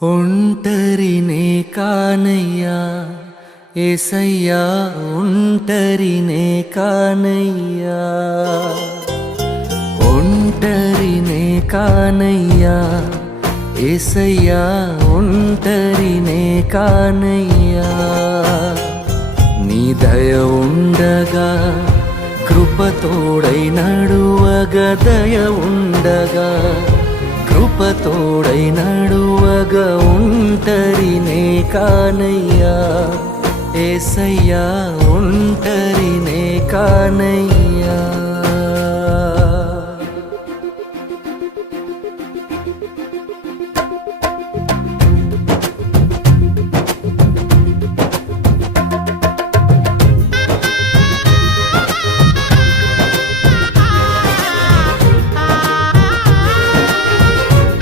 ఒంటరినే కానయ్యా యేసయ్యా, ఒంటరినే కానయ్యా, ఒంటరినే కానయ్యా యేసయ్యా, ఒంటరినే కానయ్యా. నీ దయ ఉండగా కృపతోడై నడువగా, దయ ఉండగా కృపతోడై నడువగా, ఒంటరినే కానయ్యా యేసయ్యా, ఒంటరినే కానయ్యా.